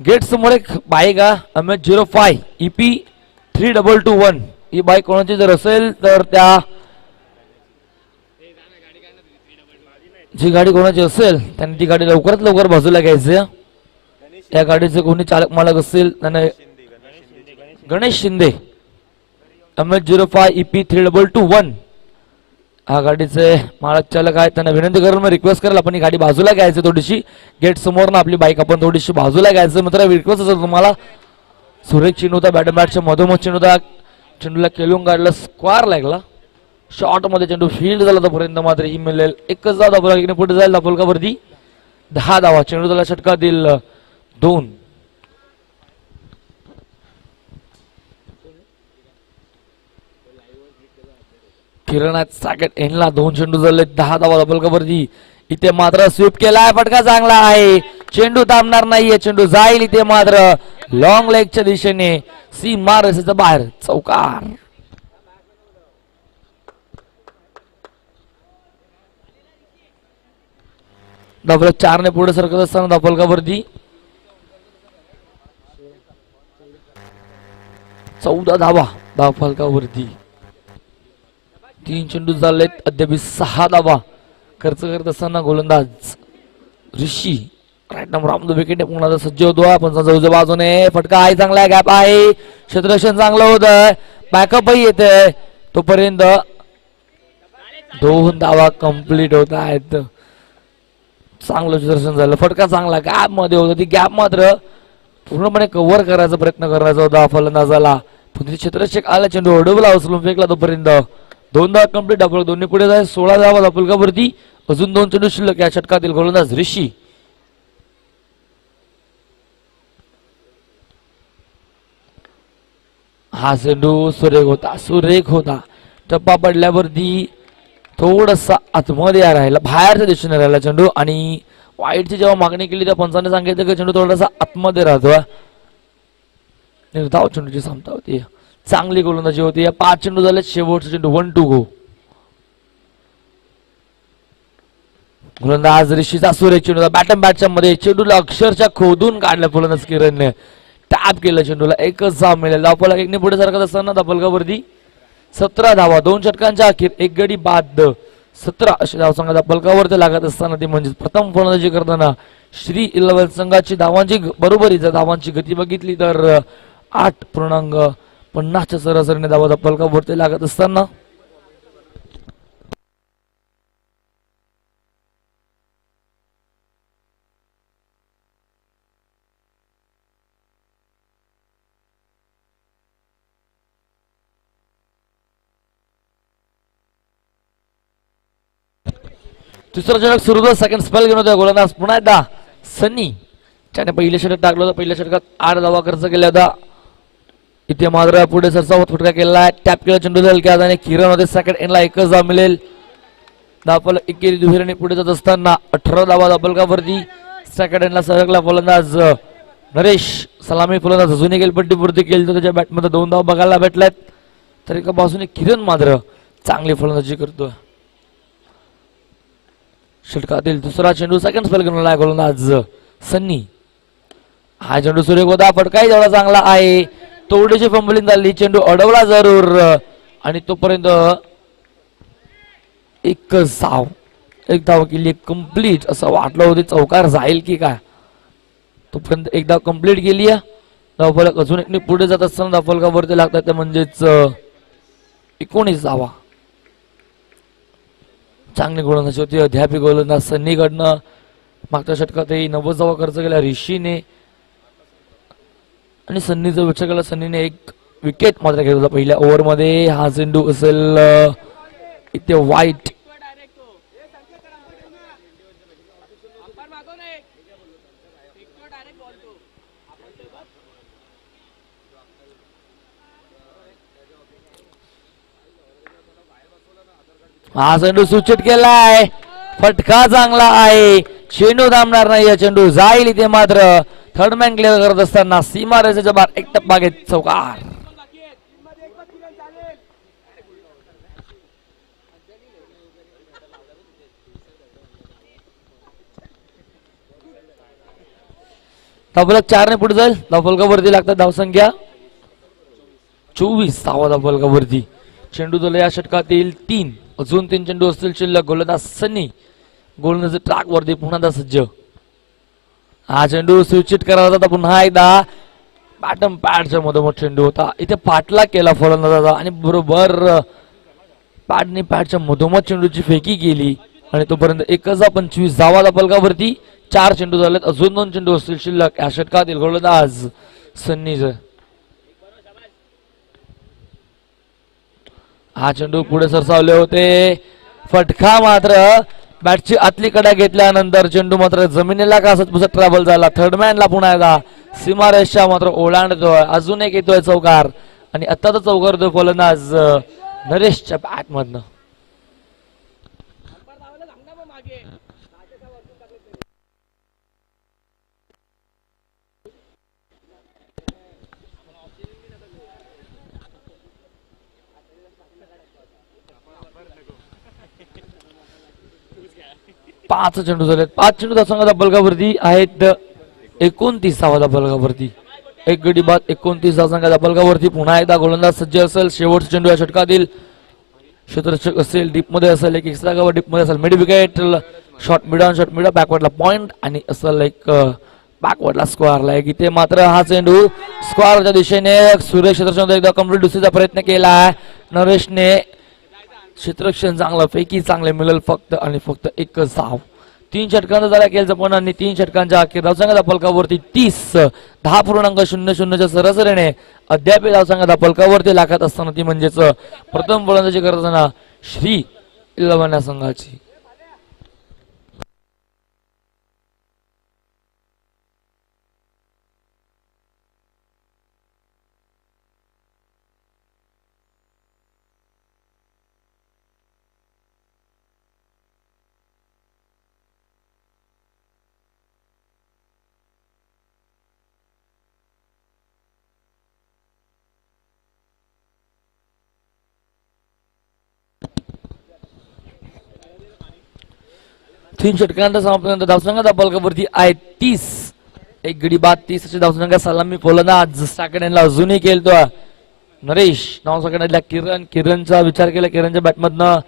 Gate समोर एक bike MS05 EP3221 ही bike कोणाची जर असेल तर त्या जी गाडी कोणाची असेल त्यांनी ती गाडी लवकरात लवकर बाजूला घ्यायची. या गाडीचे कोणी चालक मालक असेल त्याने गणेश शिंदे MS05 EP3221 हा गाडीचे मालक चालक आहेत त्यांना विनंती करून मी रिक्वेस्ट करेल आपण ही गाडी बाजूला घ्यायची थोडीशी. गेट समोर ना आपली बाईक आपण थोडीशी बाजूला घ्यायचं. मित्र रिक्वेस्ट असेल तुम्हाला. सुरेख चेंडू होता बॅटच्या मधोमध चेंडू होता. चेंडूला खेळून काढला स्क्वायर लागला. शॉर्ट मध्ये चेंडू फील्ड झाला तोपर्यंत मात्र ही मिळेल एकच धाव. धाबा पुढे जाईल दापोलकावरती 10 धावा. चेंडू त्याला षटकातील 2. किरण सॅकेट एनला 2 चेंडू झाले 10 धावा दापोलकावरती. इथे मात्र स्वीप केलाय. फटका चांगला आहे. चेंडू थांबणार नाहीये. चेंडू जाईल इथे मात्र लॉंग लेगच्या दिशेने सीमा रस्त्याच्या बाहेर चौकार. डबल 4 ने पुढे सरकत असताना दापोलकावरती 14 धावा दापोलकावरती. 3 चेंडू झालेत अद्याप 6 धावा खर्च करत असताना गोलंदाज Rishi right number on the wicket पुन्हा सज्ज होतो. आपण उजव्या बाजूने फटका आहे चांगला गॅप आहे. क्षेत्ररक्षण चांगलं होत आहे. बॅकअपही येते तोपर्यंत 2 धावा कंप्लीट होत आहेत. चांगलं क्षेत्ररक्षण झालं. फटका चांगला गॅप मध्ये होता. ती गॅप मात्र पूर्णपणे कव्हर करायचा प्रयत्न करायचा होता फलंदाजाला. पण क्षेत्ररक्षक आला चेंडू अडवला उचलून फेकला तोपर्यंत 2 धावा कंप्लीट. आपण दोन्ही पुढे जाय 16 धावा दापोलकावरती. अजून 2 चेंडू शिल्लक या षटकातील गोलंदाज ऋषी. हा चेंडू सुरेख होता. टप्पा पडल्यावरती थोडासा आतमध्ये राहिला बाहेरच्या दिशेने राहिला चेंडू आणि वाईटची जेव्हा मागणी केली त्या पंचाने सांगितलं की चेंडू थोडासा आतमध्ये राहतो. धाव चेंडूची क्षमता होती. चांगली गोलंदाजी होती. या 5 चेंडू झाले. शेवटचा चेंडू 1 to go. गोलंदाज ऋषीचा सुरेख चेंडू बॅटच्या मध्ये चेंडूला अक्षरशः खोदून काढलं फलंदाज किरणने. टॅप केलं चेंडूला. एकच धाव मिळेल. दापोला एकने पुढे सरकत असताना दापोलकावरती 17 धावा 2 षटकांच्या अखेर 1 गडी बाद 17 अशी धाव संघात दापोलकावरती लागत असताना ती म्हणजे प्रथम फलंदाजी करताना श्री 11 संघाची धावांची बरोबरी जर धावांची गती बघितली तर 8.50 सरासरीने धावा दापोलकावरती लागत असताना तिसरा षटक सुरू होतं. सेकंड स्पेल घेऊन होता गोलंदाज पुन्हा एकदा सनी त्याने पहिल्या षटक टाकलं होतं. पहिल्या षटकात 8 धावा खर्च केला होता. इथे मात्र पुढे सरसावत फटका केला. टॅप केला चेंडू जाईल की आणि किरण होते. सेकंड एनला एकच धाव मिळेल. दापोला एकेरी दुहेरीने पुढे जात असताना 18 धावा दापोलकावरती. सेकंड एनला सरकला फलंदाज नरेश सलामी फलंदाज अजूनही गेलपट्टी पूर्ती केली तर त्याच्या बॅटमध्ये 2 धावा बघायला भेटल्यात. तर एका बाजूने किरण मात्र चांगली फलंदाजी करतोय. षटकातील दुसरा चेंडू सेकंड स्पेल घेऊन आला गोलंदाज सन्नी. हा चेंडू सुरेख होता. फटकाही जेवढा चांगला आहे. थोडीशी फंबलिंग झाली. चेंडू अडवला जरूर आणि तोपर्यंत एक धाव केली कंप्लीट असं वाटलं होतं. चौकार जाईल की काय तोपर्यंत एक धाव कंप्लीट केली. धावफलक अजून एक पुढे जात असताना धावफलकावरती लागतात ते म्हणजेच 19 धावा. चांगली गोलंदाजी होती. अध्यापी गोलंदाज सन्नीकडनं मागच्या षटकातही 90 धावा खर्च केला ऋषीने आणि सन्नीचा विचार केला. सन्नीने एक विकेट मात्र घेतला पहिल्या ओव्हरमध्ये. हा चेंडू असेल इथे वाईट. हा चेंडू सूचित केलाय. फटका चांगला आहे. चेंडू थांबणार नाही. चेंडू जाईल इथे मात्र थर्ड मॅन क्लिअर करत असताना सीमा रेषेच्या बाहेर एक टप्पा घेत चौकार. धावफलक 4 पुढे जाईल. धावफलकावरती लागतात धावसंख्या 24. 6वा धावफलकावरती. चेंडू झाला या षटकातील 3. अजून 3 चेंडू असतील शिल्लक. गोलंदाज सन्नी गोलंदाज ट्रॅक वरती पुन्हा सज्ज. हा चेंडू स्विचिट करायला जाता पुन्हा एकदा बॅटम पॅडच्या मधोमध चेंडू होता. इथे पाठला केला फलंदाजाचा आणि बरोबर पॅडने पॅडच्या मधोमध चेंडूची फेकी केली आणि तोपर्यंत 1,25. धावा धावफलकावरती 4 चेंडू झालेत. अजून 2 चेंडू असतील शिल्लक या षटकातील. गोलंदाज सन्नीच. हा चेंडू पुढे सरसावले होते. फटका मात्र बॅटची आतली कडा घेतल्यानंतर चेंडू मात्र जमिनीला कासत पुसत ट्रॅव्हल झाला. थर्डमॅनला पुन्हा एकदा सीमारेषा मात्र ओलांडतोय. अजून एक येतोय चौकार आणि आता तर चौकारतोय फलंदाज नरेशच्या बॅट मधनं. पाच चेंडू झालेत. 5 चेंडू धावसंख्या धावफलकावरती आहेत 29. धावफलकावरती 1 गडी बाद 29 धावसंख्या धावफलकावरती. पुन्हा एकदा गोलंदाज सज्ज असेल. शेवटचा चेंडू या षटकातील. क्षेत्ररक्षक असेल, डीप मध्ये असेल, एक एक्स्ट्रा कव्हर डीप मध्ये असेल, mid wicket, short mid on short mid बॅकवर्डला पॉइंट आणि असेल एक बॅकवर्डला स्क्वेअरला एक. इथे मात्र हा चेंडू स्क्वेअरच्या दिशेने सुरेश क्षेत्ररक्षण एकदा कम्प्लीट दुसरीचा प्रयत्न केला. नरेशने क्षेत्ररक्षण चांगलं पैकी चांगले मिळेल फक्त आणि फक्त एकच धाव. 3 षटकांचा झाला केल जपण आणि 3 षटकांच्या अखेर धावसंख्या धावफलकावरती 30. 10.00 सरासरीने अद्याप धावसंख्या धावफलकावरती लागत असताना ती म्हणजेच प्रथम फलंदाजी करताना श्री 11 संघाची. तीन षटकांचा समाप्तीनंतर धावसंख्या धावफलकावरती आहे 30. 1 गडी बाद 30 अशी धावसंख्या. सलामी फलंदाज साकड्यांना अजूनही खेळतो नरेश. नाव साकड्यातल्या किरणचा विचार केला. किरणच्या बॅटमधनं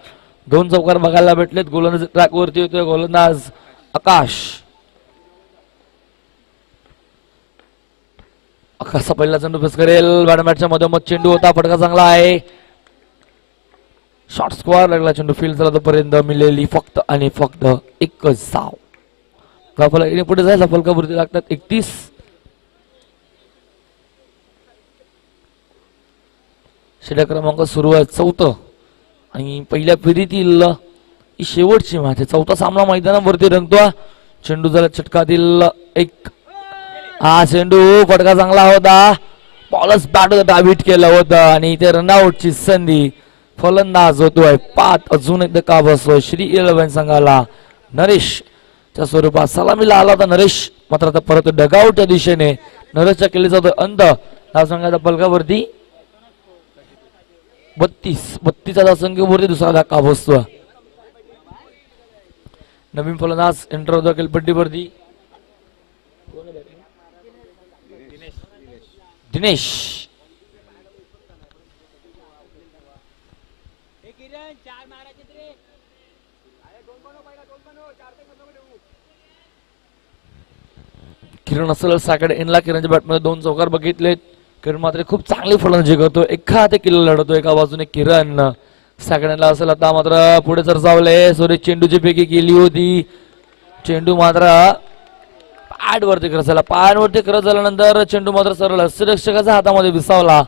2 चौकार बघायला भेटलेत. गोलंदाज ट्रॅक वरती होतोय गोलंदाज आकाश. आकाशचा पहिला चेंडू फेस करेल. बॅटमॅटच्या मधोमध चेंडू होता. फटका चांगला आहे. शॉर्ट स्क्वेअर लागला चेंडू फील्ड झाला तोपर्यंत मिळेली फक्त आणि फक्त एकच धाव. धावफलक पुढे जायला फलकावरती लागतात 31. षटक क्रमांक सुरू आहे 4 आणि पहिल्या फेरीतील ही शेवटची मॅच आहे. 4था सामना मैदानावरती रंगतो. चेंडू झाला षटकातील 1. हा चेंडू फटका चांगला होता. बॉलच बॅट डावीट केलं होतं आणि इथे रनआउटची संधी. फलंदाज होतोय 5. अजून एकदा का बसतोय श्री 11 संघाला. नरेशच्या स्वरूपात सलामीला आला होता नरेश मात्र आता परत डगआउटच्या दिशेने नरेशच्या केली जातोय अंत. धावसंख्याच्या फलकावरती 32 धावसंख्येवरती दुसरा धक्का बसतोय. नवीन फलंदाज एंटर होतो खेळपट्टीवरती दिनेश. किरण असेल साकडे इनला. किरणच्या बॅटमध्ये 2 चौकार बघितलेत. किरण मात्र खूप चांगली फलंदाजी करतो. एका ते किल्ला लढतो एका बाजूने किरण. साकड्यांना असेल आता मात्र पुढे सरसावले. सुरेश चेंडूची पैकी केली होती. चेंडू मात्र पॅडवरती करत झाला. पॅडवरती करत झाल्यानंतर चेंडू मात्र सरळ सुरक्षकाच्या हातामध्ये विसावला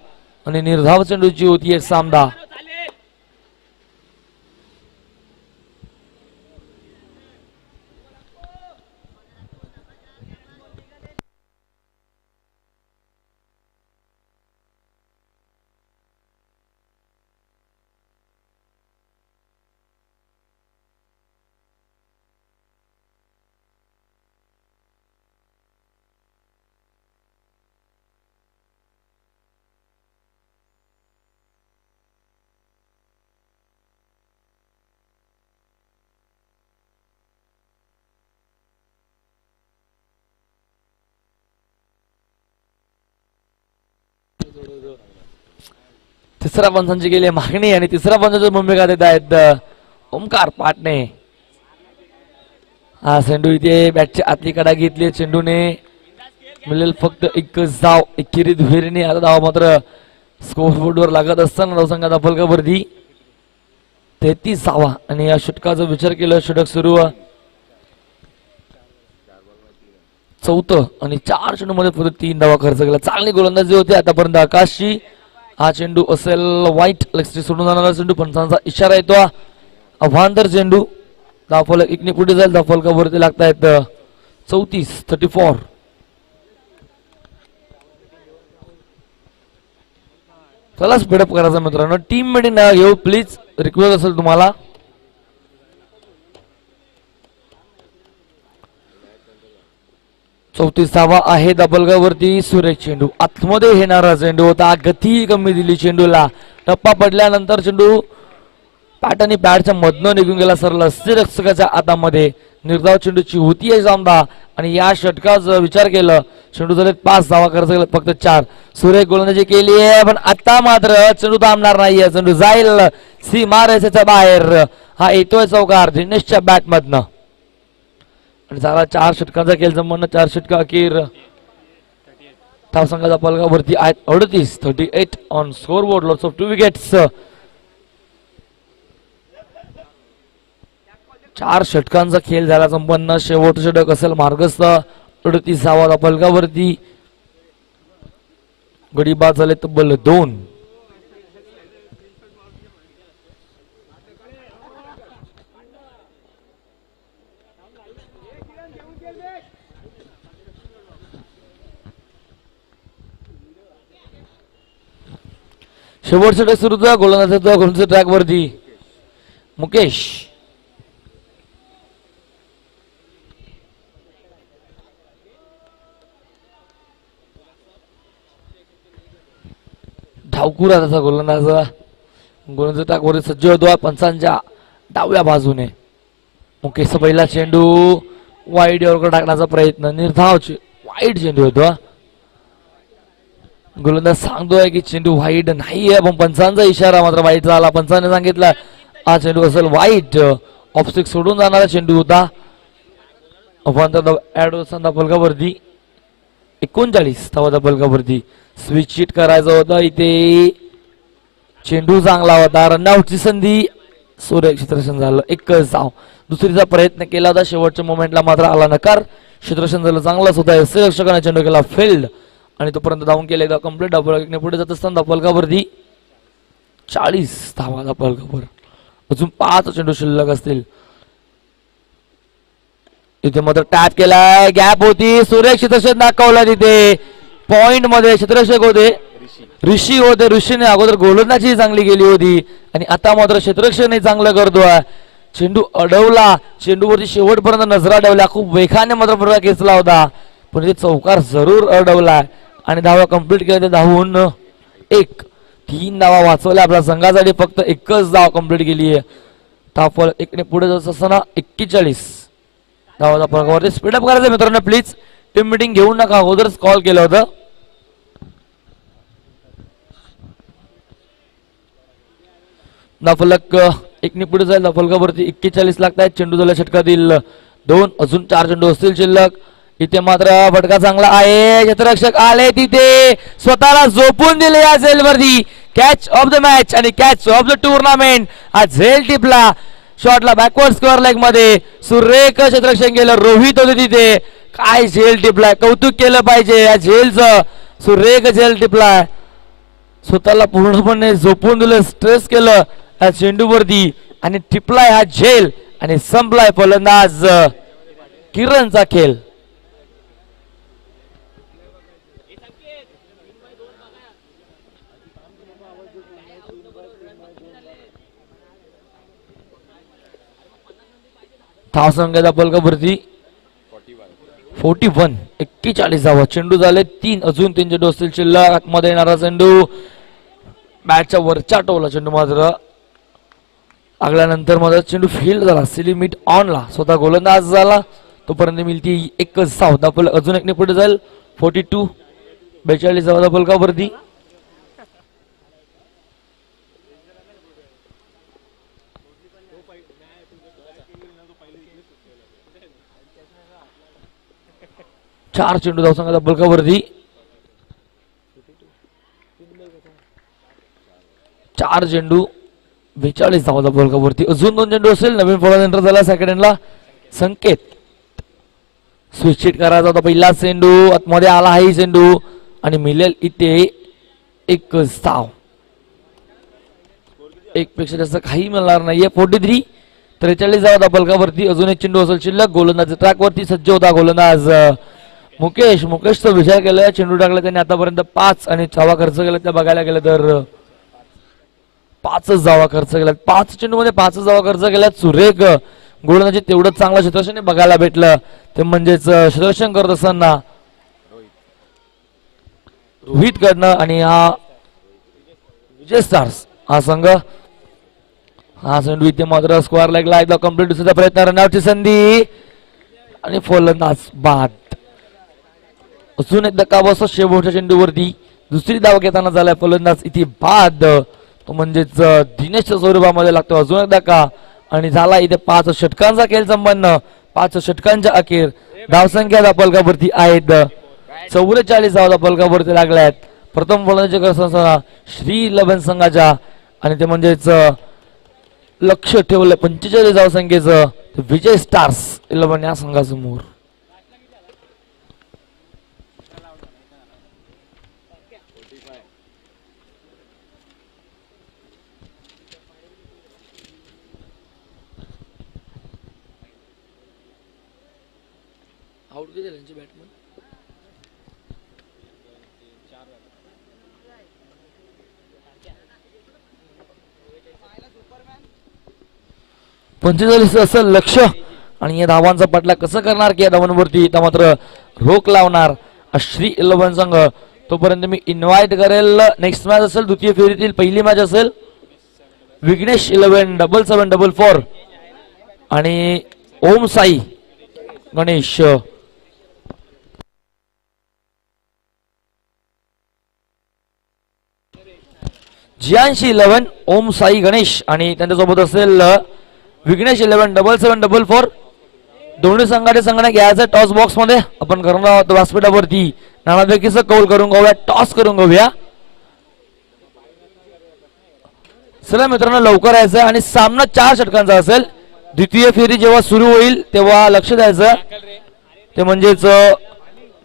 आणि निर्धाव चेंडूची होती एक सामना. तिसऱ्या पंचांची गेली मागणी आणि तिसऱ्या पंचाची भूमिका देत आहेत ओमकार पाटणे. हा चेंडू इथे बॅटची आतली कडा घेतली. चेंडूने मिळेल फक्त एक धाव. एकेरी दुहेरीने आता धाव मात्र स्कोर बोर्डवर लागत असताना धावसंघाचा फलकावरती 33 धावा. आणि या षटकाचा विचार केला षटक सुरू चौथं आणि 4 चेंडूमध्ये फक्त 3 धावा खर्च केला. चांगली गोलंदाजी होती आतापर्यंत आकाशची. हा चेंडू असेल वाईट लेगस्ट्री सोडून जाणारा चेंडू. पंचांचा इशारा येतो अभांतर चेंडू. धावफलक एकने पुढे जाईल. धावफलकावरती लागतायत 34. चला स्पीडअप करायचं मित्रांनो. टीम मीटिंग घेऊ प्लीज, रिक्वेस्ट असेल तुम्हाला. चौतीस धावा आहे धावफलकावरती. सुरेख चेंडू आतमध्ये येणारा चेंडू होता. गती कमी दिली चेंडूला. टप्पा पडल्यानंतर चेंडू पॅट आणि पॅडच्या मधनं निघून गेला सरळ रक्षकाच्या हातामध्ये. निर्धाव चेंडूची होती आहे सामना. आणि या षटकाचा विचार केला चेंडू झाले 5 धावा खर्च केला फक्त 4. सुरेख गोलंदाजी केली आहे पण आता मात्र चेंडू थांबणार नाहीये. चेंडू जाईल सीमा रेषेच्या बाहेर. हा येतोय चौकार दिनेशच्या बॅट मधनं. आणि झाला 4 षटकांचा खेळ संपन्न. 4 षटक अखेर धावसंघाचा फलकावरती आहेत 38 on score board. Lots of 2 wickets. 4 षटकांचा खेळ झाला संपन्न. शेवटचं षटक असेल मार्गस्थ. 38 धावा फलकावरती. गडी बाद झाले तब्बल 2. शेवटचं षटक सुरू गोलंदाज ट्रॅक वरती मुकेश. ठाऊकुरा त्याचा गोलंदाज टाकवर सज्ज होतो पंचांच्या डाव्या बाजूने. मुकेश पहिला चेंडू वाईड वर टाकण्याचा प्रयत्न. निर्धाव वाईड चेंडू होतो. गोलंदाज सांगतोय की चेंडू वाईड नाहीये पण पंचांचा इशारा मात्र वाईट झाला. पंचाने सांगितलं हा चेंडू असेल वाईट. ऑफस्टिक सोडून जाणारा चेंडू होता. फलकावरती 39 धावाचा फलकावरती. स्विच शीट करायचं होतं इथे. चेंडू चांगला होता. रनआउटची संधी. सूर्य क्षेत्ररक्षण झालं. 1 धाव. दुसरीचा प्रयत्न केला होता शेवटच्या मोमेंटला मात्र आला नकार. क्षेत्ररक्षण झालं चांगलाच होता. रक्षकाने चेंडू केला फील्ड आणि तोपर्यंत धावून केले एकदा कम्प्लीट. पुढे जात असताना फलकावरती 40 धावाचा फलकावर. अजून 5 चेंडू शिल्लक असतील. इथे मात्र टॅप केलाय. गॅप होती. सूर्य क्षेत्ररक्षण दाखवला तिथे. पॉइंट मध्ये क्षेत्ररक्षक होते ऋषी होते. ऋषीने अगोदर गोलंदाजी चांगली गेली होती आणि आता मात्र क्षेत्ररक्षण चांगलं करतोय. चेंडू अडवला. चेंडूवरती शेवटपर्यंत नजरा ठेवल्या. खूप वेगाने मात्र फटका खेचला होता पण इथे चौकार जरूर अडवलाय आणि धावा कंप्लीट केल्या. धावून 3 धावा वाचवल्या आपल्या संघासाठी. फक्त 1च धाव कंप्लीट केली आहे. धावफल 1ने पुढे जात असताना 41 धावाचा फलकावरती. स्पीडअप करायचं मित्रांनो प्लीज. टीम मीटिंग घेऊ नका. अगोदरच कॉल केलं होतं. धावफलक 1ने पुढे जाईल. धावफलकावरती 41 लागतायत. चेंडू झाला षटकातील 2. अजून 4 चेंडू असतील शिल्लक. इथे मात्र फटका चांगला आहे. क्षेत्ररक्षक आले तिथे. स्वतःला झोपून दिले या झेलवरती. कॅच ऑफ द मॅच आणि कॅच ऑफ द टुर्नामेंट. हा झेल टिपला. शॉटला बॅकवर्ड स्क्वेअर लेग मध्ये सुरेख क्षेत्ररक्षण केलं. रोहित होते तिथे. काय झेल टिपलाय. कौतुक केलं पाहिजे या झेलचं. सुरेख झेल टिपलाय. स्वतःला पूर्णपणे झोपून दिलं. स्ट्रेस केलं या चेंडूवरती आणि टिपलाय हा झेल आणि संपलाय फलंदाज किरणचा खेळ. धावसंख्येचा फलकावरती 41 41 धावा. चेंडू झाले 3. अजून 3 चेंडू असतील शिल्लक. आतमध्ये येणारा चेंडू बॅटच्या वरच्या टोला चेंडू मात्र लागल्यानंतर मात्र चेंडू फील्ड झाला. लिमिट ऑनला स्वतः गोलंदाज झाला. तोपर्यंत मिळती 1च धाव. धावफलक अजून 1ने पुढे जाईल. 42 42 धावाचा फलकावरती. 4 चेंडू धावसंघाच्या बलकावरती 4 चेंडू 42 धावाचा बलकावरती. अजून 2 चेंडू असेल. नवीन फॉलो एंटर झाला सेकंड एंडला. संकेत स्विच हिट करायचा होता पहिला चेंडू आतमध्ये आला आहे चेंडू आणि मिळेल इथे एक धाव. एक पेक्षा जास्त काही मिळणार नाहीये. 43 43 धावा बलकावरती. अजून एक चेंडू असेल शिल्लक. गोलंदाज ट्रॅक वरती सज्ज होता गोलंदाज मुकेशचा विचार केला. चेंडू टाकला त्याने आतापर्यंत 5 आणि धावा खर्च केला. त्या बघायला गेलं तर 5च धावा खर्च केल्यात. 5 चेंडू मध्ये 5च धावा खर्च केल्यात. सुरेख गोलंदाजी तेवढंच चांगलं क्षेत्ररक्षण बघायला भेटलं ते म्हणजेच क्षेत्ररक्षण करत असताना रोहित कडनं आणि हा विजय स्टार्स हा संघ हा चेंडू इथे मात्र स्क्वेअर लेगला एकदा कंप्लीट दुसऱ्या प्रयत्न रनआउटची संधी आणि फलंदाज बाद. अजून एक धक्का बसतो शेवटच्या चेंडूवरती. दुसरी धाव घेताना झालाय फलंदाज इथे बाद. तो म्हणजेच दिनेशच्या स्वरूपामध्ये लागतो. अजून एक धक्का आणि झाला इथे 5 षटकांचा खेळ संपन्न. 5 षटकांच्या अखेर धावसंख्या पलकावरती आहेत 44 धावा पलकावरती लागल्यात. प्रथम फलंदाजी करताना श्री 11 संघाच्या आणि ते म्हणजेच लक्ष ठेवलं 45 धावसंख्येचं विजय स्टार्स 11 या संघासमोर. आउट किती झाले बॅटमन? पंचेचाळीस असं लक्ष आणि या धावांचा पाठला कसं करणार की या धावांवरती मात्र रोख लावणार श्री 11 संघ. तोपर्यंत मी इन्व्हाइट करेल नेक्स्ट मॅच असेल द्वितीय फेरीतील पहिली मॅच असेल विघ्नेश 11 7744 आणि ओम साई गणेश. जियांशी 11 ओम साई गणेश आणि त्यांच्यासोबत असेल विघ्नेश 11 7744. दोन्ही संघाचे संघाने घ्यायचं टॉस बॉक्स मध्ये. आपण करणार आहोत व्यासपीठावरती नाणापैकीच कौल करून घेऊया. टॉस करून घेऊया. चला मित्रांनो लवकर यायचं आणि सामना 4 षटकांचा असेल. द्वितीय फेरी जेव्हा सुरू होईल तेव्हा लक्ष द्यायचं ते म्हणजेच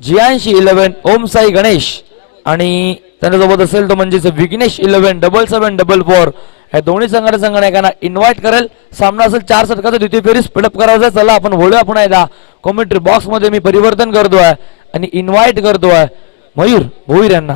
जियांशी 11 ओम साई गणेश आणि त्यांच्यासोबत असेल तो म्हणजेच विघ्नेश 11 7744. या दोन्ही संघाने एकांना इन्व्हाइट करेल. सामना असेल 4 षटकाचा द्वितीय फेरी स्पीडअप करायचा. चला आपण बोलूया पुन्हा एकदा. कॉमेंट्री बॉक्स मध्ये मी परिवर्तन करतोय आणि इन्व्हाइट करतोय मयूर भोईर यांना.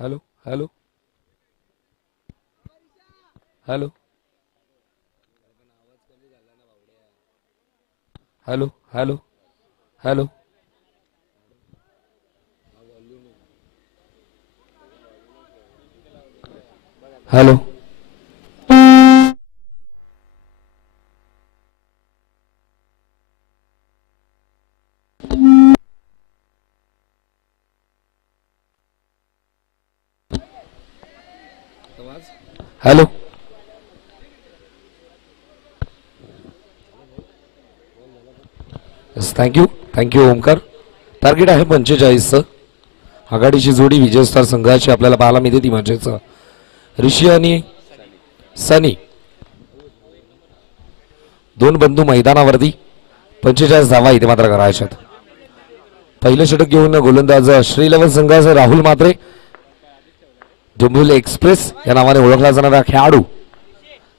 Hello hello hello hello hello hello hello. Hello. Thank you thank you Omkar. Target आहे 45चं. आघाडीची जोडी विजयस्टार संघाची आपल्याला पाहायला मिळते ती म्हणजेच ऋषी आणि सनी. दोन बंधू मैदानावरती 45 धावा इथे मात्र करायच्यात. पहिलं षटक घेऊन गोलंदाज श्रीलेवन संघाचा राहुल मात्रे, डोंबिवली एक्सप्रेस या नावाने ओळखला जाणारा खेळाडू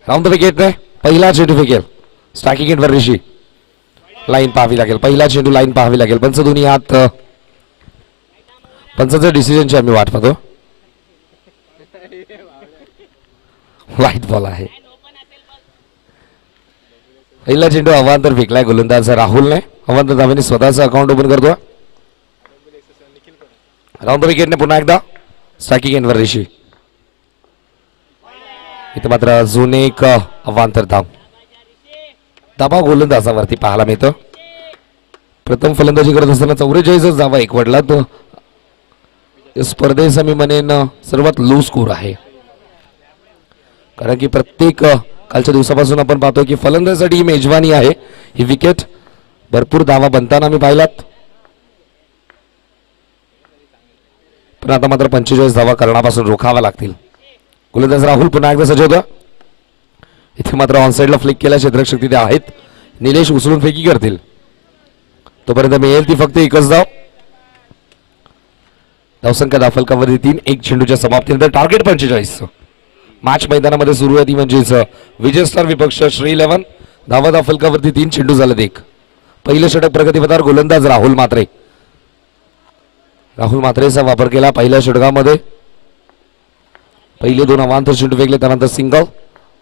राऊंड द विकेटने पहिला चेंडू फेकेल. स्ट्रायकिंग एंडवर ऋषी. लाईन पाहावी लागेल, पहिला चेंडू लाईन पाहावी लागेल. पंच दोन्ही हात पंचाच्या डिसिजनची आम्ही वाट पाहतो. वाईट बॉल आहे. पहिला चेंडू अवांतर फेकलाय गोलंदाज राहुलने. अवांतर धावेने स्वतःचं अकाउंट ओपन करतो. राऊंड द विकेटने पुन्हा एकदा स्ट्रायकिंग एंडवर ऋषी. इथे मात्र अजून एक अवांतर धाव. दबाव गोलंदाजावरती पाहायला मिळतं. प्रथम फलंदाजी करत असताना 44 धावा एकवटला. तो स्पर्धेचा मी म्हणेन सर्वात लो स्कोर आहे. कारण की प्रत्येक कालच्या दिवसापासून आपण पाहतोय की फलंदाजासाठी ही मेजवानी आहे. ही विकेट भरपूर धावा बनताना मी पाहिलात, पण आता मात्र 45 धावा करण्यापासून रोखाव्या लागतील. गोलंदाज राहुल पुन्हा एकदा सज्ज होता. इथे मात्र ऑनसाइडला फ्लिक केल्या क्षेत्ररक्षक तिथे आहेत. निलेश उचलून फेकी करतील. तोपर्यंत मिळेल ती फक्त एकच धाव. धावसंख्या दाफलकावरती 3. एक चेंडूच्या समाप्तीनंतर टार्गेट 45. मॅच मैदानामध्ये सुरू आहे ती म्हणजेच विजय स्टार विपक्ष श्रीलेवन. धावा दाफलकावरती 3. चेंडू झालेत 1. पहिलं षटक प्रगतीपथावर गोलंदाज राहुल मात्रे. राहुल मात्रेचा वापर केला पहिल्या षटकामध्ये. पहिले 2 अवांतर चेंडू फेकले, त्यानंतर सिंगल.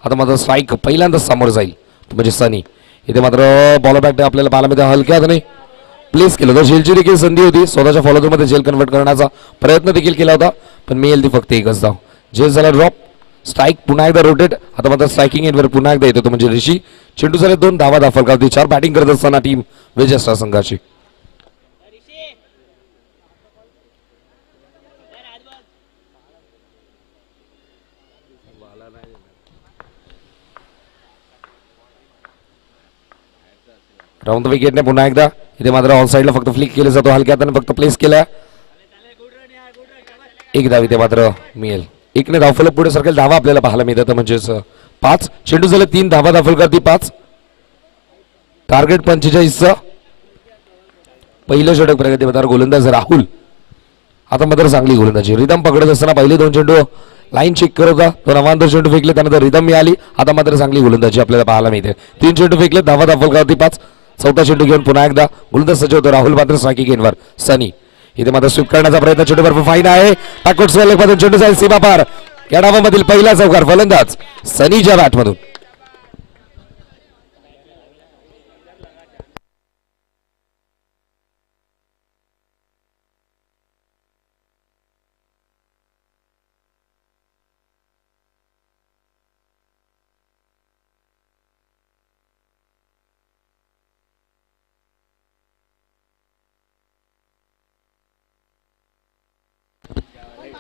आता मात्र स्ट्राईक पहिल्यांदाच समोर जाईल म्हणजे सनी. इथे मात्र बॉल बॅट आपल्याला पाहायला मिळते. हलक्यात नाही प्लेस केलं तर झेलची देखील संधी होती. स्वतःच्या फॉलोमध्ये झेल कन्वर्ट करण्याचा प्रयत्न देखील केला होता, पण मिळेल ती फक्त एकच धाव. झेल झाला ड्रॉप. स्ट्राईक पुन्हा एकदा रोटेट. आता मात्र स्ट्रायकिंग एंडवर पुन्हा एकदा येतो तो म्हणजे ऋषी. चेंडू झाले 2. धावा दाफलकावरती 4. बॅटिंग करत असताना टीम विजय स्टार संघाची. राऊंड द विकेटने पुन्हा एकदा इथे मात्र ऑन साइडला फक्त फ्लिक केलं जातो. हलक्या हाताने फक्त प्लेस केला. एक धाव इथे मात्र मिळेल. 1ने धावफलक पुढे सरकेल. धावा आपल्याला पाहायला मिळतात म्हणजेच 5. चेंडू झाले 3. धावा दाफलकावरती 5. टार्गेट 45. पहिलं षटक प्रगतीपथावर गोलंदाज राहुल. आता मात्र चांगली गोलंदाजी. रिदम पकडत असताना पहिले 2 चेंडू लाईन चेक करत होता. 2 अवांतर चेंडू फेकले, त्यानंतर रिदम मिळाली. आता मात्र चांगली गोलंदाजी आपल्याला पाहायला मिळते. 3 चेंडू फेकले, धावा दाफलकावरती 5. चौथा चेंडू घेऊन पुन्हा एकदा गोलंदाज सज्ज होतो. राहुल मात्र स्ट्रायकिंग एंडवर सनी. इथे मात्र स्वीप करण्याचा प्रयत्न. चेंडूवर फाईन आहे. बॅकवर्ड स्वेल चेंडू जाईल सीमा पार. या डावामधील पहिला चौकार फलंदाज सनीच्या बॅटमधून.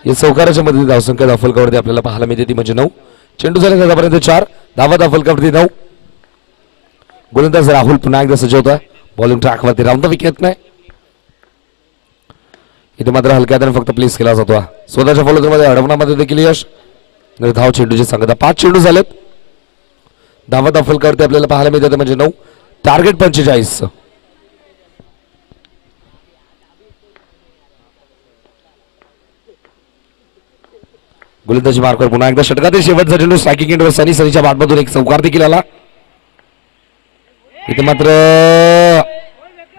या चौकाराच्या मध्ये धावसंख्या दाफलकावरती आपल्याला पाहायला मिळते ती म्हणजे 9. चेंडू झाले आतापर्यंत 4. धावा दाफलकावरती 9. गोलंदाज राहुल पुन्हा एकदा सज्ज होता. बॉलिंग ट्रॅकवरती राऊंड द विकेट नाही. इथे मात्र हलक्या हाताने फक्त प्लेस केला जातो. स्वतःच्या फॉलोमध्ये अडवण्यामध्ये देखील यश. धाव चेंडूची सांगता 5 चेंडू झालेत. धावा दाफलकावरती आपल्याला पाहायला मिळते म्हणजे 9. टार्गेट 45. गोलंदाजी मार्कवर पुन्हा एकदा षटकातील शेवटचा चेंडू स्ट्रायकिंग एंडवर सनी. सनीच्या बॅटमधून एक चौकार देखील आला. इथे मात्र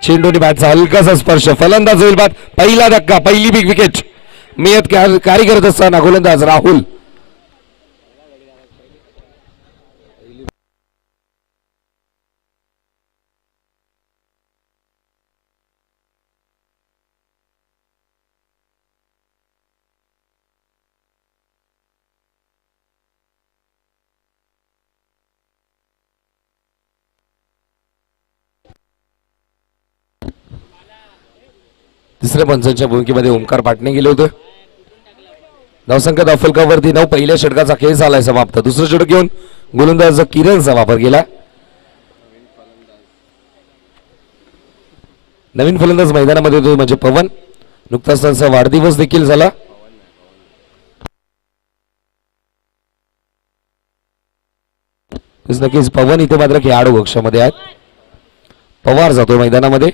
चेंडूने बॅटचा हलकासा स्पर्श. फलंदाज होईल बाद. पहिला धक्का, पहिली बिग विकेट मिळत कार्य करत असताना गोलंदाज राहुल. तिसऱ्या पंचांच्या भूमिकेमध्ये ओमकार पाटणे गेले होते. धावसंख्या धावफलकावरती 9. पहिल्या षटकाचा खेळ झालाय समाप्त. दुसरं षटक घेऊन गोलंदाज किरणचा वापर केला. नवीन फलंदाज मैदानामध्ये होतो म्हणजे पवन. नुकताच त्यांचा वाढदिवस देखील झाला. नक्कीच पवन इथे मात्र खेळाडू कक्षामध्ये आहेत. पवार जातो मैदानामध्ये.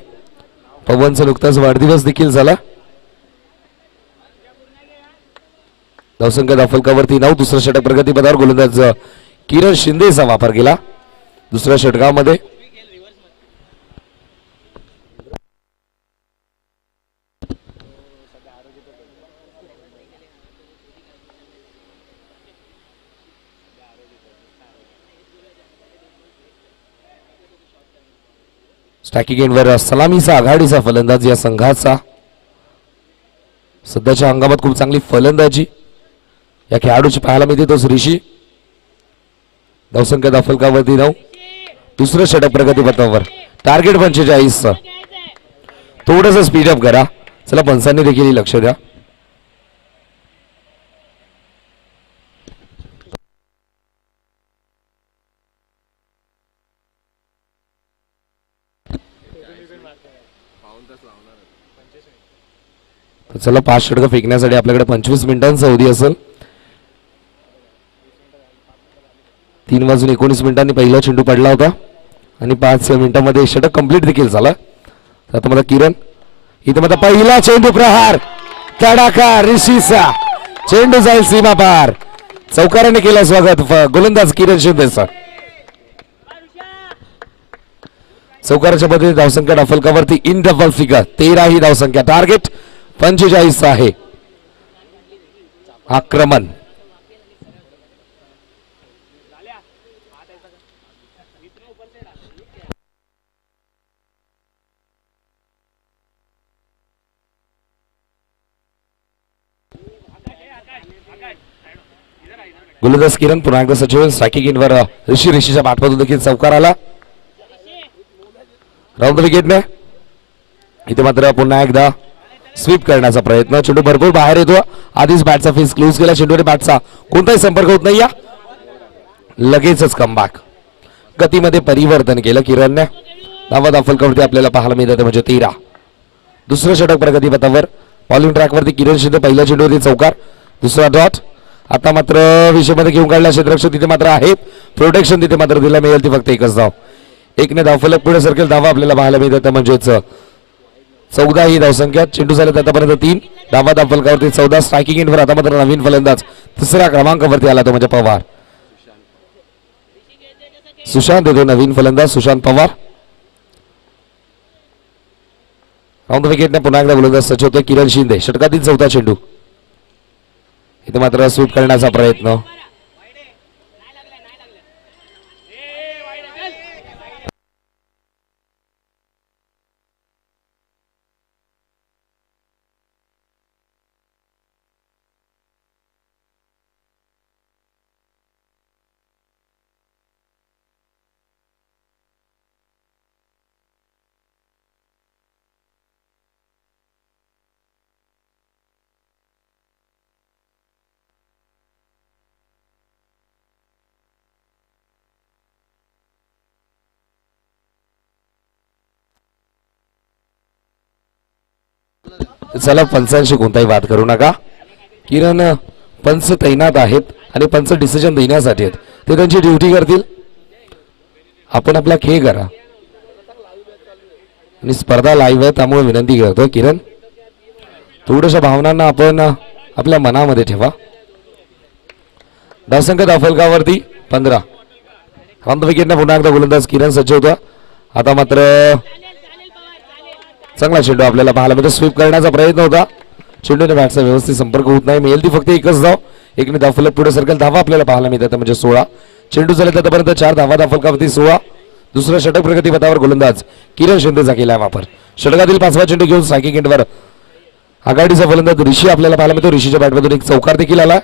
पवनचा नुकताच वाढदिवस देखील झाला. धावसंख्या धावफलकावरती 9. दुसरं षटक प्रगतीपथावर गोलंदाज किरण शिंदेचा वापर केला दुसऱ्या षटकामध्ये. स्ट्रायकिंग एंडवर सलामीचा आघाडीचा फलंदाज या संघाचा. सध्याच्या हंगामात खूप चांगली फलंदाजी या खेळाडूची पाहायला मिळते. तोच ऋषी. धावसंख्या धावफलकावरती 9. दुसरं षटक प्रगतीपथावर. टार्गेट 45. थोडंसं स्पीडअप करा. चला पंचांनी देखील लक्ष द्या. चला 5 षटकं फेकण्यासाठी आपल्याकडे 25 मिनिटांचा अवधी असेल. 3:19 पहिला चेंडू पडला होता आणि 5 मिनिटांमध्ये षटक कंप्लीट देखील झाला. आता मला किरण इथे माझा पहिला चेंडू प्रहार तडाखा ऋषीचा. चेंडू जाईल सीमा पार. चौकाराने केला स्वागत गोलंदाज किरण शिंदेचा. चौकाराच्या मध्ये धावसंख्या धावफलकावरती इन डबल फिगर 13 ही धावसंख्या. टार्गेट 45 आहे. आक्रमण गोलंदाज किरण पुन्हा एकदा सचिव. स्ट्रायकिंग इनवर ऋषीच्या पाठमधून देखील चौकार आला. राऊंड विकेटने इथे मात्र पुन्हा एकदा स्वीप करण्याचा प्रयत्न. चेंडू भरपूर बाहेर येतो. आधीच बॅटचा फेस क्लोज केला. चेंडूने बॅटचा कोणताही संपर्क होत नाही. या लगेचच कमबॅक. गतीमध्ये परिवर्तन केलं किरणने. धावा धावफलकावरती आपल्याला पाहायला मिळतं म्हणजे 13. दुसरं षटक प्रगतीपथावर. बॉलिंग ट्रॅकवरती किरण शिंदे. पहिल्या चेंडूवरती चौकार. दुसरा डॉट. आता मात्र विषयमध्ये घेऊन काढला. क्षेत्ररक्षक तिथे मात्र आहे. प्रोटेक्शन तिथे मात्र दिला मिळेल ती फक्त एकच धाव. एकने धावफलक पुढे सरकेल. धावा आपल्याला पाहायला मिळतात म्हणजेच 14 ही धावसंख्या. चेंडू झाले आतापर्यंत 3. धावा धावफलकावरती 14. स्ट्रायकिंग एंडवर आता मात्र नवीन फलंदाज तिसऱ्या क्रमांकावरती आला तो म्हणजे पवार. सुशांत येतो नवीन फलंदाज सुशांत पवार. राऊंड विकेटने पुन्हा एकदा गोलंदाज सचिवतोय किरण शिंदे. षटकातील 4था चेंडू. इथे मात्र स्वीप करण्याचा प्रयत्न. चला पंचांशी कोणताही वाद करू नका. किरण पंच तैनात आहेत आणि पंच डिसिजन देण्यासाठी आहेत. ते त्यांची ड्युटी करतील. आपण आपला खेळ करा आणि स्पर्धा लाईव्ह आहे त्यामुळे विनंती करतो किरण थोड्याशा भावनांना आपण आपल्या मनामध्ये ठेवा. धावसंख्या धावफलकावरती 15. राऊंड विकेटने पुन्हा एकदा गोलंदाज किरण सज्ज होता. आता मात्र चांगला चेंडू आपल्याला पाहायला मिळतो. स्वीप करण्याचा प्रयत्न होता. चेंडूने बॅटचा व्यवस्थित संपर्क होत नाही. मिळेल ती फक्त एकच धाव. एकने धावफलक पुढे सरकेल. धावा आपल्याला पाहायला मिळतात म्हणजे 16. चेंडू झाले आतापर्यंत 4 धावा धावफलकावरती 16. दुसऱ्या षटक प्रगतीपथावर गोलंदाज किरण शिंदेचा केलाय वापर. षटकातील 5वा चेंडू घेऊन स्ट्रायकिंग एंडवर आघाडीचा फलंदाज ऋषी आपल्याला पाहायला मिळतो. ऋषीच्या बॅटमधून एक चौकार देखील आला.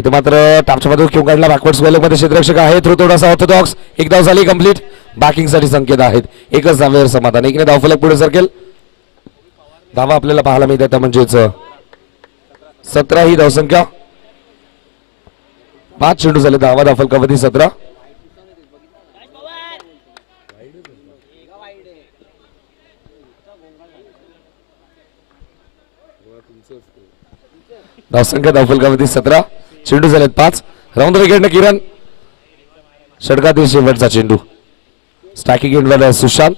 इथे मात्र टापच्या मध्ये किंग काढला बॅकवर्ड स्क्वेअर मध्ये क्षेत्ररक्षक आहे थ्रो थोडासा ऑर्थोडॉक्स. एक धाव झाली कंप्लीट. बॅकिंग साठी संकेत आहेत. एकच धावेवर समाधान. एकने धावफलक पुढे सरकेल. धावा आपल्याला पाहायला मिळतात म्हणजेच 17 ही धावसंख्या. 5 चेंडू झाले. धावा धावफलकावरती 17. धावसंख्या धावफलकावरती 17. चेंडू झालेत 5. राऊंड विकेट किरण. षटकातील शेवटचा चेंडू. स्ट्रायकिंग एंडवर सुशांत.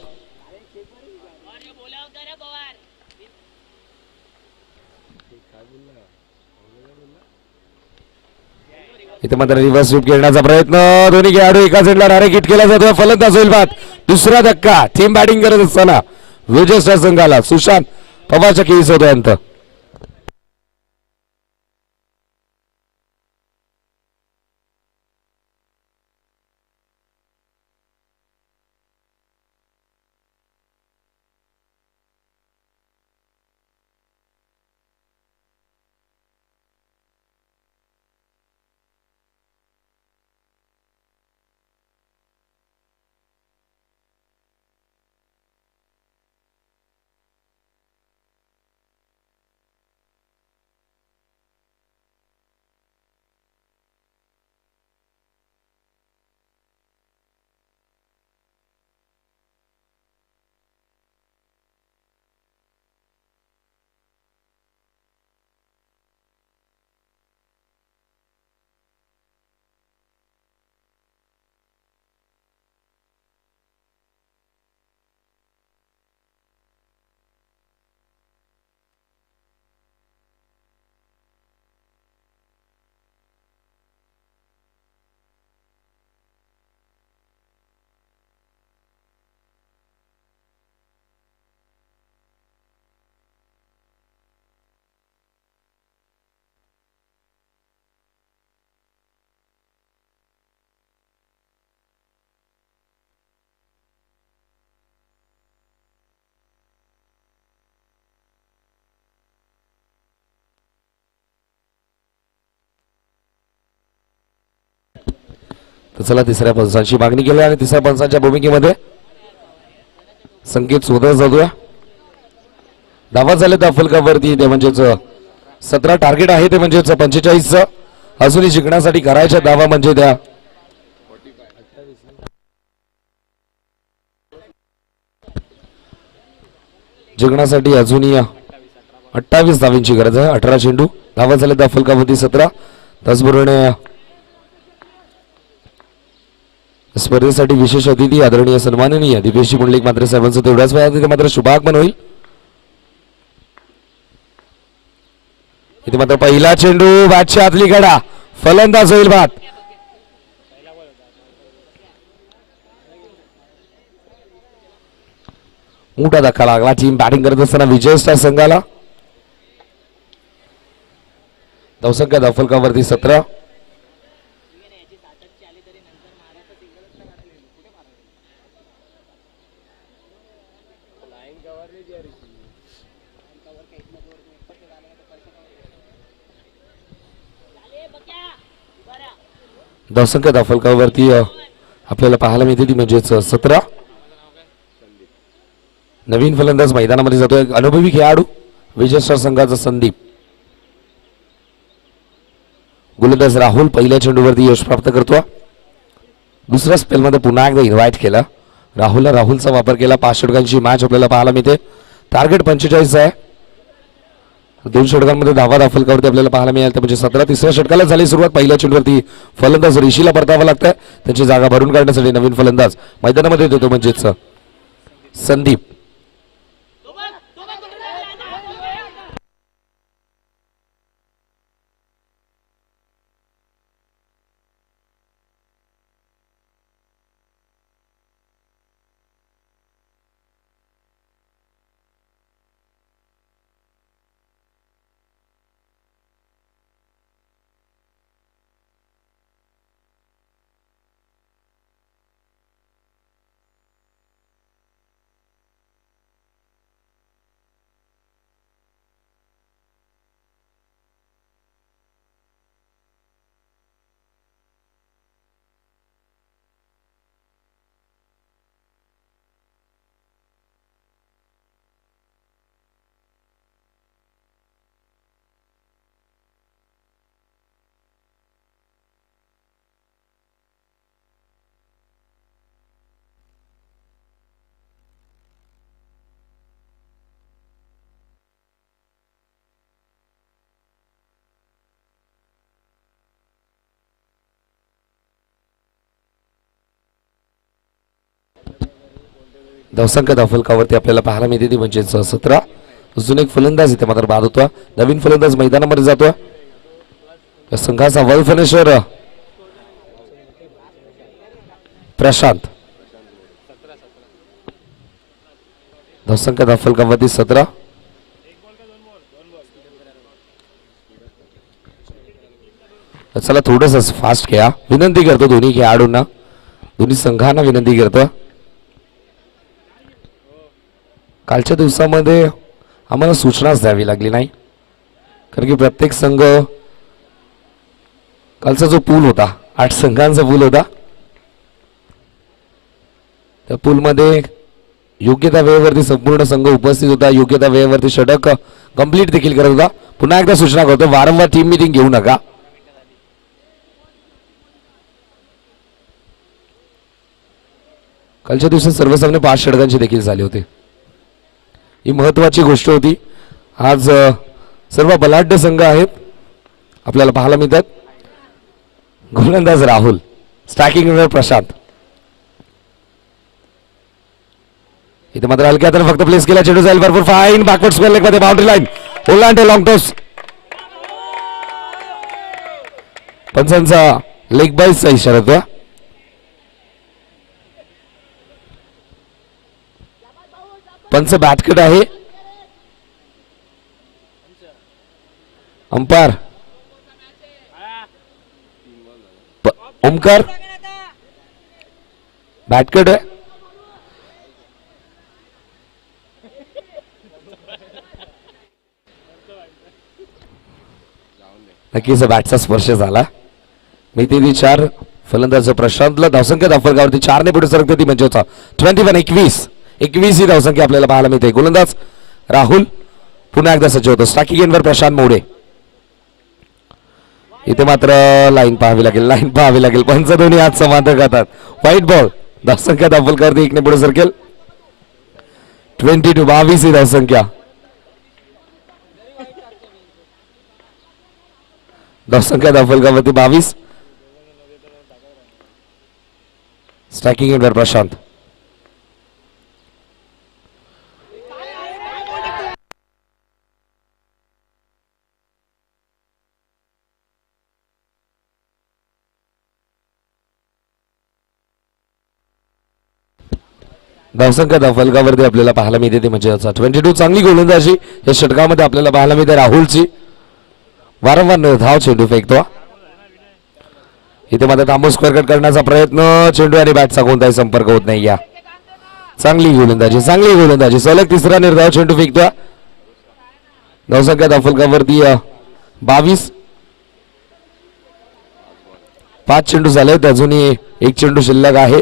इथे मात्र रिव्हर्स स्वीप खेळण्याचा प्रयत्न. दोन्ही खेळाडू एकाच एंडला डायरेक्ट हिट केला जातो. फलंदाज होईल बाद. दुसरा धक्का. टीम बॅटिंग करत असताना विजय स्टार संघाला सुशांत पवारच्या केस होतो अंत. तर चला तिसऱ्या पंचांची मागणी केली आणि तिसऱ्या पंचांच्या भूमिकेमध्ये संकेत शोधत जाऊया. धावा झाले धावफलकावरती ते म्हणजेच 17 टार्गेट आहे ते म्हणजेच 45चं. अजूनही जिंकण्यासाठी करायच्या धावा म्हणजे त्या जिंकण्यासाठी अजूनही 28 धावांची गरज आहे. 18 चेंडू. धावा झाले धावफलकावरती 17. त्याचबरोबर स्पर्धेसाठी विशेष अतिथी आदरणीय सन्माननीय दिपेशजी पुंडलिक मात्र सर्वांचं तेवढ्याच वेळा तिथे मात्र शुभागमन होईल. इथे मात्र पहिला चेंडू बॅटच्या आतली कडा. फलंदाज होईल बाद. मोठा धक्का लागला टीम बॅटिंग करत असताना विजय स्टार संघाला. धावसंख्या धावफलकावरती 17. धावसंख्या धावफलकावरती आपल्याला पाहायला मिळते ती म्हणजेच 17. नवीन फलंदाज मैदानामध्ये जातोय. अनुभवी खेळाडू विजय स्टार संघाचा संदीप. गोलंदाज राहुल पहिल्या चेंडूवरती यश प्राप्त करतो. दुसऱ्या स्पेलमध्ये पुन्हा एकदा इन्व्हाइट केला राहुलला. राहुलचा वापर केला. 5 षटकांची मॅच आपल्याला पाहायला मिळते. टार्गेट 45 आहे. 2 षटकांमध्ये धावा धावफलकावरती आपल्याला पाहायला मिळाल म्हणजे 17. तिसऱ्या षटकाला झाली सुरुवात. पहिल्या चेंडूवरती फलंदाज ऋषीला परतावं लागतंय. त्यांची जागा भरून काढण्यासाठी नवीन फलंदाज मैदानामध्ये येतो म्हणजेच संदीप. धावसंख्या धावफलकावरती आपल्याला पाहायला मिळते ती म्हणजे 17. अजून एक फलंदाज इथे मात्र बाद होतो. नवीन फलंदाज मैदानामध्ये जातो. या संघाचा वेल फिनिशर प्रशांत. धावसंख्या धावफलकावरती 17. चला थोडस फास्ट घ्या विनंती करतो दोन्ही खेळाडूंना, दोन्ही संघांना विनंती करतो. कालच्या दिवसामध्ये आम्हाला सूचनाच द्यावी लागली नाही, कारण की प्रत्येक संघ कालचा जो पूल होता 8 संघांचा पूल होता, त्या पूलमध्ये योग्य त्या वेळेवरती संपूर्ण संघ उपस्थित होता. योग्य त्या वेळेवरती षटक कंप्लीट देखील करत होता. पुन्हा एकदा सूचना करतो, वारंवार टीम मीटिंग घेऊ नका. कालच्या दिवसात सर्व सामने 5 षटकांचे देखील झाले होते. ही महत्वाची गोष्ट होती. आज सर्व बलाढ्य संघ आहेत आपल्याला पाहायला मिळतात. गोलंदाज राहुल, स्ट्रायकिंग प्रशांत. इथे मात्र हलक्या हाताने फक्त प्लेस केला चेंडू जाईल भरपूर फाईन बॅकवर्ड स्क्वेअर लेग मध्ये बाउंड्री लाईन ओलांडे लॉंग टॉस. पंचांचा लेग बाईसचा इशारा होता. पंच बॅटकट आहे. अंपायर ओमकार बॅटकट आहे. नक्कीच बॅटचा स्पर्श झाला. मी ते 4 फलंदाज प्रशांतला धावसंख्या धावफलकावरती 4 ने पुढे सरकते ती म्हणजे होता 21 ही धावसंख्या आपल्याला पाहायला मिळते. गोलंदाज राहुल पुन्हा एकदा सज्ज होतो. स्ट्रायकिंग एंडवर प्रशांत मोडे. इथे मात्र लाईन पाहावी लागेल. पंच दोन्ही हात समांतर करतात. White ball. धावसंख्या धावफलकावरती 1 ने पुढे सरकेल. 22 ही धावसंख्या. धावसंख्या धावफलकावरती 22. स्ट्रायकिंग एंडवर प्रशांत. धावसंख्या धावफलकावरती आपल्याला पाहायला मिळते ते म्हणजे 22. चांगली गोलंदाजी या षटकामध्ये आपल्याला पाहायला मिळते राहुलची. वारंवार धाव चेंडू फेकतो. इथे मात्र थांबून स्क्वेअर कट करण्याचा प्रयत्न. चेंडू आणि बॅटचा कोणताही संपर्क होत नाही. या चांगली गोलंदाजी सलग 3रा निर्धाव चेंडू फेकतो. धावसंख्या धावफलकावरती 22. 5 चेंडू झाले, अजूनही 1 चेंडू शिल्लक आहे.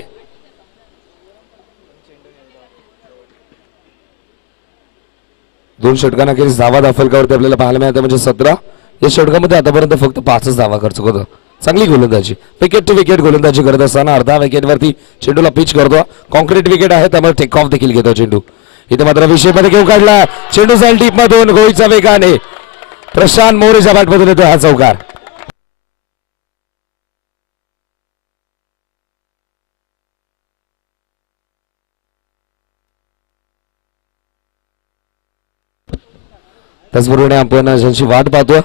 दोन षटकांखेरीज धावा धावफलकावरती आपल्याला पाहायला मिळालं म्हणजे 17. या षटकामध्ये आतापर्यंत फक्त 5च धावा खर्च होतो. चांगली गोलंदाजी विकेट टू विकेट गोलंदाजी करत असताना अर्धा विकेटवरती चेंडूला पिच करतो. कॉन्क्रीट विकेट आहे त्यामुळे टेक ऑफ देखील घेतो चेंडू. इथे मात्र विषयमध्ये घेऊन काढला चेंडू जाईल टीप मधून गोळीच्या वेगाने. प्रशांत मोरेच्या बॅटमधून येतो हा चौकार. त्याचबरोबर आपण ज्यांची वाट पाहतो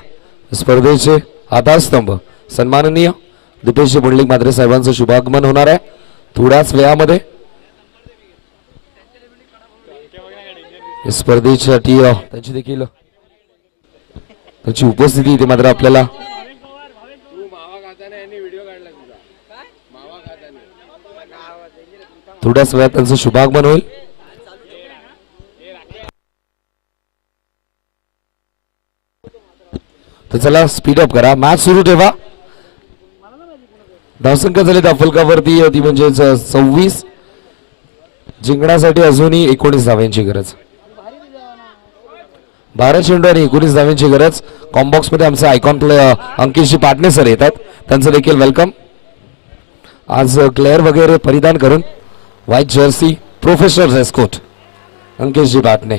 स्पर्धेचे आधारस्तंभ सन्माननीय दीपेशजी पुंडलिक म्हात्रे साहेबांचं शुभागमन होणार आहे थोड्याच वेळामध्ये. स्पर्धेसाठी त्यांची देखील त्यांची उपस्थिती इथे मात्र आपल्याला थोड्याच वेळात त्यांचं शुभागमन होईल. तर चला स्पीड अप करा, मॅच सुरू ठेवा. धावसंख्या झाली धावफलकावरती ती म्हणजे 26. जिंकण्यासाठी अजूनही 19 धाव्यांची गरज. 12 चेंडू आणि 19 धाव्यांची गरज. कॉम्बॉक्स मध्ये आमचे आयकॉन अंकितजी पाटणे सर येतात, त्यांचं देखील वेलकम. आज क्लेअर वगैरे परिधान करून white jersey professional escort Ankitji Patne.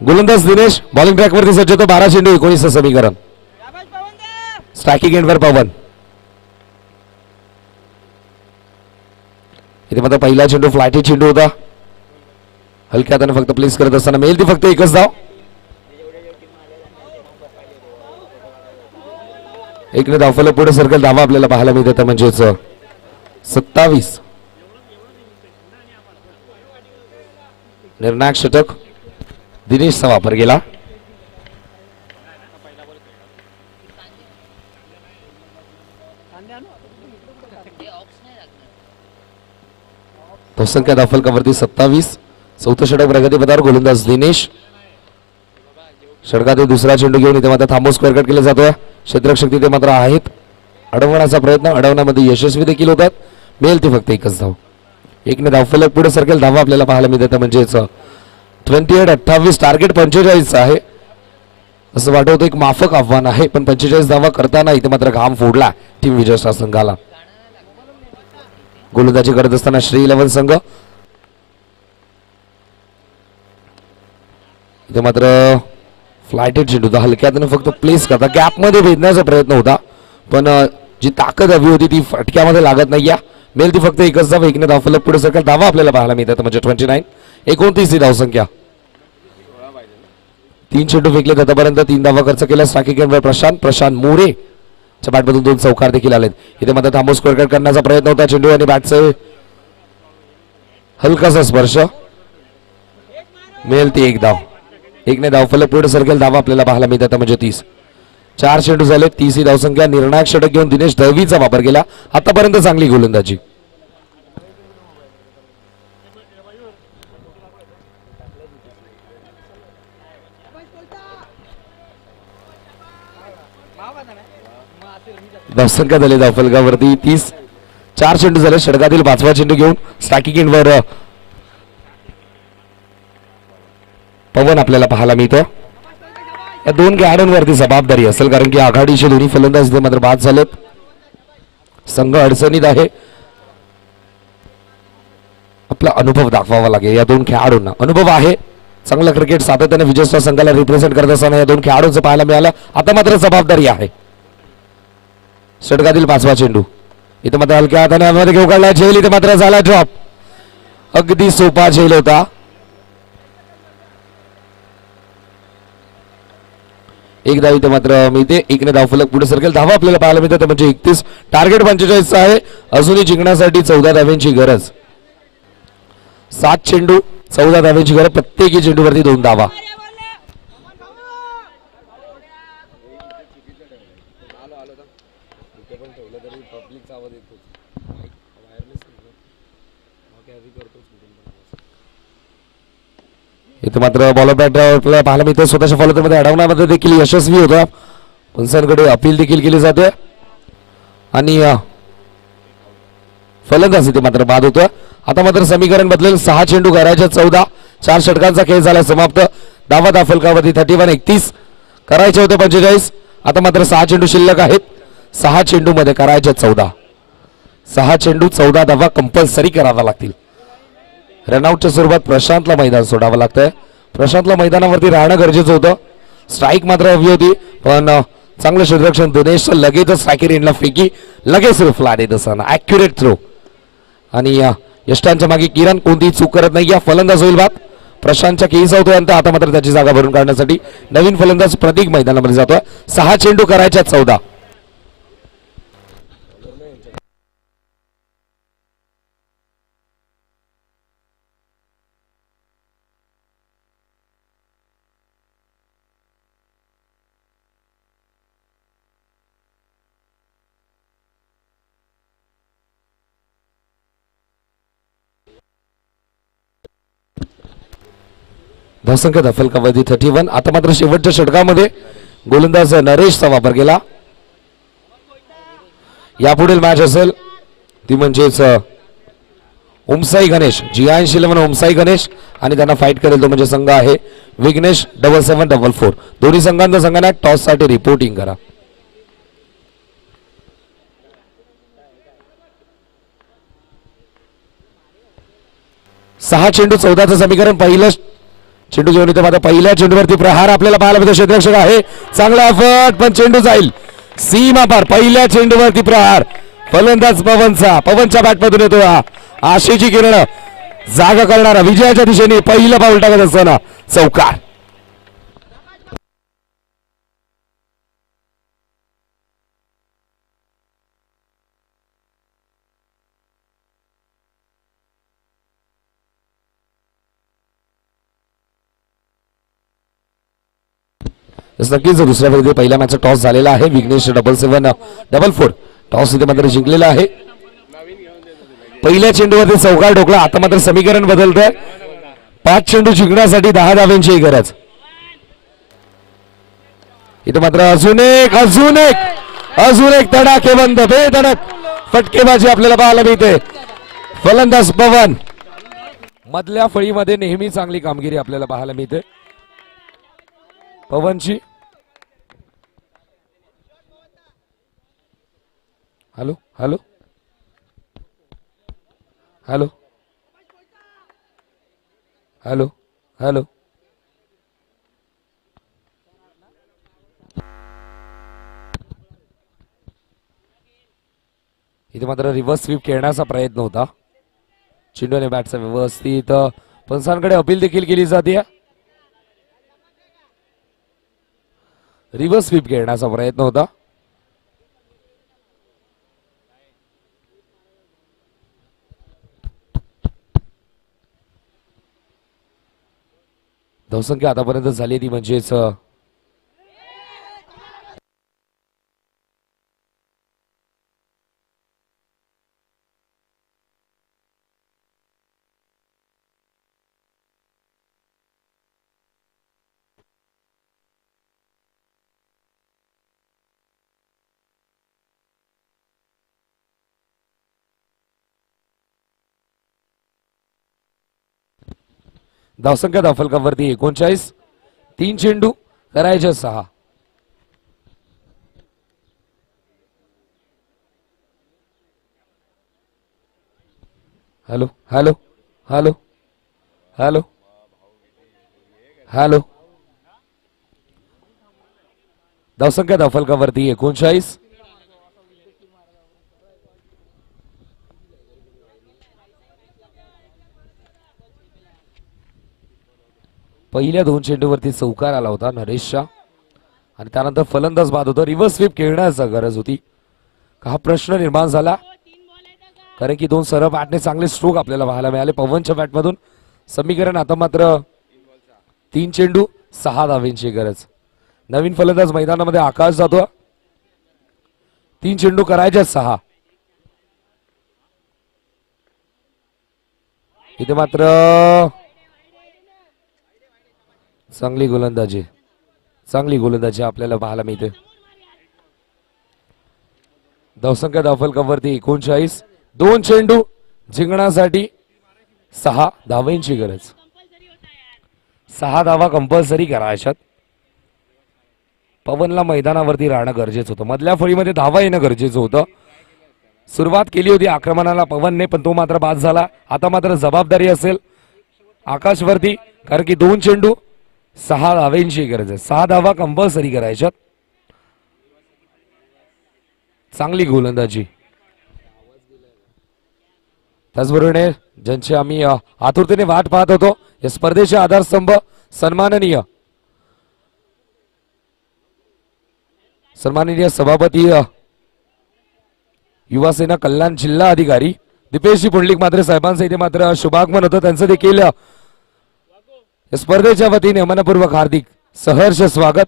गोलंदाज दिनेश बॉलिंग ट्रॅक वरती सज्ज होतो. 12 चेंडू 19 समीकरण. स्ट्रायकिंग एंडवर पवन. इथे मात्र पहिला चेंडू फ्लायटी चेंडू होता. हलक्या हाताने फक्त प्लेस करत असताना मिळेल ती फक्त एकच धाव. एकने धावफलक पुढे सर्कल धावा आपल्याला पाहायला मिळत म्हणजेच 27. निर्णायक षटक दिनेशचा वापर केला. धावसंख्या धावफलकावरती 27. चौथं षटक प्रगतीपथावर गोलंदाज दिनेश. षटकातील दुसरा चेंडू घेऊन इथे मात्र थांबून स्क्वेअर कट केला जातोय. क्षेत्ररक्षक तिथे मात्र आहेत. अडवण्याचा प्रयत्न अडवण्यामध्ये यशस्वी देखील होतात. मिळेल ती फक्त एकच धाव. एकने धावफलक पुढे सरकेल धावा आपल्याला पाहायला मिळतात म्हणजेच 28-28. टार्गेट 45 आहे असं वाटत एक माफक आव्हान आहे पण 45 धावा करताना इथे मात्र घाम फोडला टीम विजय स्टार संघाला. गोलंदाजी करत असताना श्री 11 संघ इथे मात्र फ्लायटेड चेंडू होता. हलक्यातून फक्त प्लेस करता गॅप मध्ये भेदण्याचा प्रयत्न होता पण जी ताकद हवी होती ती फटक्यामध्ये लागत नाही. या मेल ती फक्त एकच धाव. एकने धावफलक पुढे सरकल धावा आपल्याला पाहायला मिळतात म्हणजे 29. ही धावसंख्या. 3 चेंडू फेकले आतापर्यंत 3 धावा खर्च केला. स्ट्रायकिंग प्रशांत मोरे च्या बॅटमधून 2 चौकार देखील आलेत. इथे मात्र थांबून स्क्वेअर कट करण्याचा प्रयत्न होता. चेंडू आणि बॅटचा हलकासा स्पर्श. मिळेल ती एक धाव. एकने धावफलक पुढे सरकेल धावा आपल्याला पाहायला मिळतात म्हणजे 30. 4 चेंडू झाले. 30 ही धावसंख्या. निर्णायक षटक घेऊन दिनेश दळवीचा वापर केला. आतापर्यंत चांगली गोलंदाजी. धावसंख्या झाली धावफलकावरती 30. 4 चेंडू झाले. षटकातील 5वा चेंडू घेऊन स्ट्रायकिंग एंडवर पवन आपल्याला पाहायला मिळतं. या 2 खेळाडूंवरती जबाबदारी असेल कारण की आघाडीचे दोन्ही फलंदाज मात्र बाद झालेत. संघ अडचणीत आहे. आपला अनुभव दाखवावा लागेल या 2 खेळाडूंना. अनुभव आहे. चांगलं क्रिकेट सातत्याने विजय स्टार संघाला रिप्रेझेंट करत असताना या 2 खेळाडूंचं पाहायला मिळालं. आता मात्र जबाबदारी आहे. षटकातील 5वा चेंडू इथे मात्र हलक्या हाताने मध्ये घेऊ काढला. झेल इथे मात्र झाला ड्रॉप. अगदी सोपा झेल होता. एक धाव इथे मात्र मिळते. एकने धावफलक पुढे सरकेल धावा आपल्याला पाहायला मिळतात म्हणजे 31. टार्गेट 45 आहे. अजूनही जिंकण्यासाठी 14 धाव्यांची गरज. 7 चेंडू 14 धाव्यांची गरज. प्रत्येकी चेंडूवरती 2 धावा. इथे मात्र बॉलर बॅट आपल्याला पाहायला मिळते. स्वतःच्या फॉलोमध्ये अडवण्यामध्ये देखील यशस्वी होता. पंचांकडे अपील देखील केली जाते आणि फलंदाज इथे मात्र बाद होतोय. आता मात्र समीकरण बदलेल. 6 चेंडू करायचे 14. 4 षटकांचा खेळ झाला समाप्त. धावा दाफलकावरती 31 करायचे होते 45. आता मात्र 6 चेंडू शिल्लक आहेत. 6 चेंडू मध्ये करायचे 14. 6 चेंडू 14 धावा कंपल्सरी करावा लागतील. रनआउटच्या स्वरूपात प्रशांतला मैदान सोडावं लागतंय. प्रशांतला मैदानावरती राहणं गरजेचं होतं. स्ट्राईक मात्र हवी होती पण चांगलं क्षेत्ररक्षण दिनेश. लगेच स्ट्रायकर एंडला फेकी. लगेच फ्लॅट येत असताना ऍक्युरेट थ्रो आणि यष्टांच्या मागे किरण कोणतीही चूक करत नाही. या फलंदाज होईल बाद. प्रशांतच्या केस होतोय आणि आता मात्र त्याची जागा भरून काढण्यासाठी नवीन फलंदाज प्रतीक मैदानामध्ये जातोय. 6 चेंडू करायच्या 14. धावसंख्या धाफलकावरती 31. आता मात्र शेवटच्या षटकामध्ये गोलंदाज नरेशचा वापर केला. यापुढील मॅच असेल ती म्हणजेच ओमसाई गणेश. GI11 ओमसाई गणेश आणि त्यांना फाईट करेल तो म्हणजे संघ आहे विघ्नेश 7744. दोन्ही संघांचा संघानायक टॉस साठी रिपोर्टिंग करा. सहा चेंडू 14चं समीकरण. पहिलं चेंडू घेऊन येतो मात्र पहिल्या चेंडूवरती प्रहार आपल्याला पाहायला मिळतो. क्षेत्ररक्षक आहे, चांगला एफर्ट, पण चेंडू जाईल सीमा पार. पहिल्या चेंडूवरती प्रहार फलंदाज पवनच्या बॅटमधून येतो. आशेची किरण जागा करणारा विजयाच्या दिशेने पहिलं पाऊल टाकत असताना चौकार. नक्कीच दुसऱ्या वेळी पहिल्या मॅचचा टॉस झालेला आहे. विघ्नेश 7-7 टॉस इथे मात्र जिंकलेला आहे. पहिल्या चेंडूवरती चौकार ठोकला. आता मात्र समीकरण बदलतंय. 5 चेंडू जिंकण्यासाठी 10 धावांची गरज. इथे मात्र अजून एक तडाखेबंद बेधडक फटकेबाजी आपल्याला पाहायला मिळते. फलंदाज पवन मधल्या फळीमध्ये नेहमी चांगली कामगिरी आपल्याला पाहायला मिळते पवनची. Hello hello hello hello hello इथे मात्र रिव्हर्स स्वीप खेळण्याचा प्रयत्न होता. चेंडू आणि बॅटचा व्यवस्थित पंचांकडे अपील देखील केली जाते. रिव्हर्स स्वीप खेळण्याचा प्रयत्न होता. धावसंख्या आतापर्यंत झाली ती म्हणजेच धावसंख्या धावफलकावरती 39. 3 चेंडू करायचे 6. Hello hello hello hello hello धावसंख्या धावफलकावरती 39. पहिल्या 2 चेंडूवरती चौकार आला होता नरेशचा आणि त्यानंतर फलंदाज बाद होता. रिव्हर्स स्वीप खेळण्याचा गरज होती. हा प्रश्न निर्माण झाला कारण की 2 सरळ बॅटने चांगले स्ट्रोक आपल्याला पाहायला मिळाले पवनच्या बॅटमधून. समीकरण आता मात्र 3 चेंडू 6 धावांची गरज. नवीन फलंदाज मैदानामध्ये आकाश जातो. 3 चेंडू करायचे 6. इथे मात्र चांगली गोलंदाजी आपल्याला पाहायला मिळते. धावसंख्या धावफलकावरती 39. 2 चेंडू जिंकण्यासाठी 6 धावांची गरज. 6 धावा कंपल्सरी करायच्यात. पवनला मैदानावरती राहणं गरजेचं होतं. मधल्या फळीमध्ये धावा येणं गरजेचं होतं. सुरुवात केली होती आक्रमणाला पवनने पण तो मात्र बाद झाला. आता मात्र जबाबदारी असेल आकाशवरती कारण की 2 चेंडू 6 धावांची गरज आहे. 6 धावा कंपल्सरी करायच्यात. चांगली गोलंदाजी. त्याचबरोबर ज्यांची आम्ही आतुरतेने वाट पाहत होतो या स्पर्धेचे आधारस्तंभ सन्माननीय सभापती युवासेना कल्याण जिल्हा अधिकारी दीपेशजी पुंडलिक मात्र साहेबांचं इथे मात्र शुभागमन होतं. त्यांचं देखील स्पर्धेच्या वतीने मनपूर्वक हार्दिक सहर्ष स्वागत.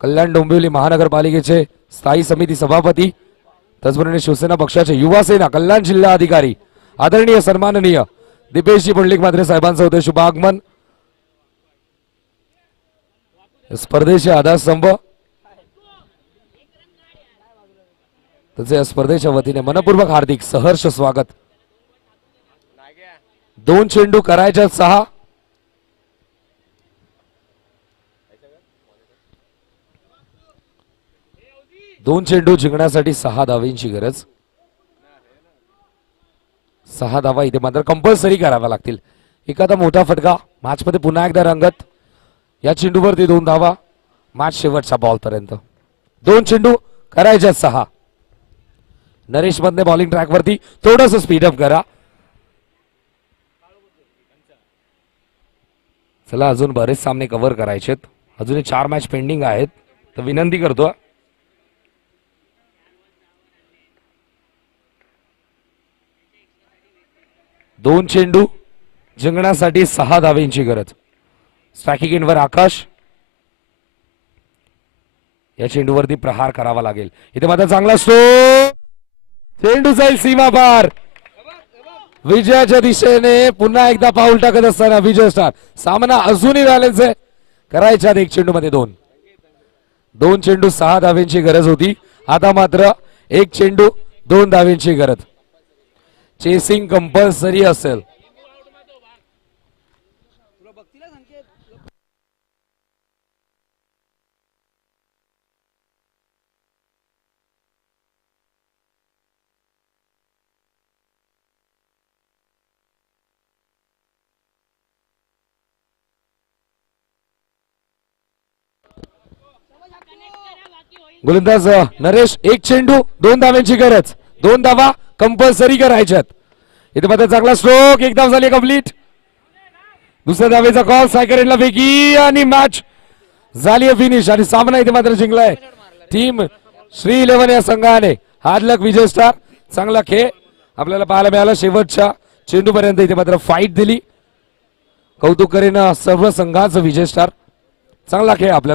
कल्याण डोंबिवली महानगरपालिकेचे स्थायी समिती सभापती त्याचबरोबर शिवसेना पक्षाचे युवासेना कल्याण जिल्हा अधिकारी आदरणीय सन्माननीय दीपेशजी पुंडलिक मात्र साहेबांचं होते शुभागमन. स्पर्धेचे आधारस्तंभ त्याचे स्पर्धेच्या वतीने मनपूर्वक हार्दिक सहर्ष स्वागत. 2 चेंडू करायच्या 6. दोन चेंडू जिंकण्यासाठी 6 धावांची गरज. 6 धावा इथे मात्र कंपल्सरी कराव्या लागतील. एखादा मोठा फटका मॅच मध्ये पुन्हा एकदा रंगत. या चेंडूवरती 2 धावा. मॅच शेवटच्या बॉल पर्यंत 2 चेंडू करायच्या 6. नरेश मधने बॉलिंग ट्रॅक वरती थोडस स्पीडअप करा. चला अजून बरेच सामने कव्हर करायचेत. अजूनही 4 मॅच पेंडिंग आहेत. तर विनंती करतो 2 चेंडू जिंकण्यासाठी 6 धावेंची गरज. स्ट्रायकिंग एंडवर आकाश. या चेंडूवरती प्रहार करावा लागेल. इथे मात्र चांगला स्ट्रोक. चेंडू जाईल सीमा पार. विजयाच्या दिशेने पुन्हा एकदा पाऊल टाकत असताना विजय स्टार. सामना अजूनही बॅलन्स आहे. करायच्या 1 चेंडू मध्ये 2 चेंडू 6 धावेंची गरज होती. आता मात्र 1 चेंडू 2 धावेंची गरज. चेसिंग कंपल्सरी असेल. गोलंदाज नरेश 1 चेंडू 2 धाव्यांची गरज. 2 धावा कंपल्सरी करायच्यात. इथे मात्र चांगला स्ट्रोक. 1 धाव झाली कंप्लीट. दुसऱ्या धावेचा कॉल. सायकरेनला वेगी आणि मॅच झाली फिनिश. आणि सामना इथे मात्र जिंकलाय टीम श्री 11 या संघाने. हार्ड लक विजय स्टार. चांगला खेळ आपल्याला पाहायला मिळाला. शेवटच्या चेंडू पर्यंत इथे मात्र फाईट दिली. कौतुक करेन सर्व संघाचं विजय स्टार. चांगला खेळ आपल्याला